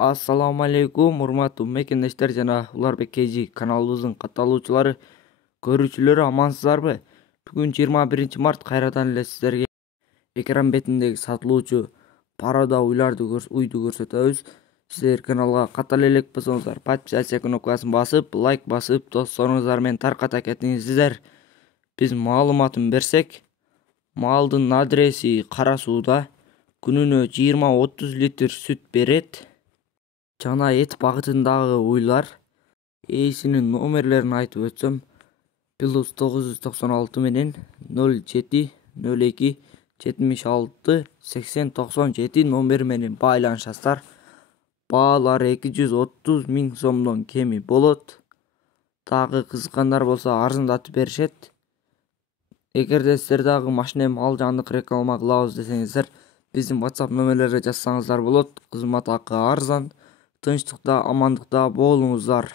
Assalamu alaikum, урматтуу мекендештер жана Уларбек KG каналыбыздын катталуучулары, көрүүчүлөрү амансыздарбы? Бүгүн 21 март кайрадан эле сиздерге экран бетиндеги сатылуучу парада уйду көрсөтөбүз. Сиздер каналга каттала элек болсоңуздар, подписаться кнопкасын басып, лайк басып, досторуңуздар менен тарката кетиңиздер. Биз маалыматын берсек, малдын адреси Кара Сууда, күнүнө 20-30 литр сүт берет. Жана эт багытындагы уйлар ээсинин номерлерин айтып өтсөм, плюс 996 менен 07 02 76 80 97 номери менен байланышасыздар. Баалары 230 000 сомдон кеми болот. Дагы кызыккандар болсо арзандатып беришет. Эгерде сиздер дагы машина мал жандык реклама кылабыз десеңиздер, биздин WhatsApp номерлерге жазсаңыздар болот. Кызмат акы арзан. Тынчтыкта, амандыкта болуңуздар.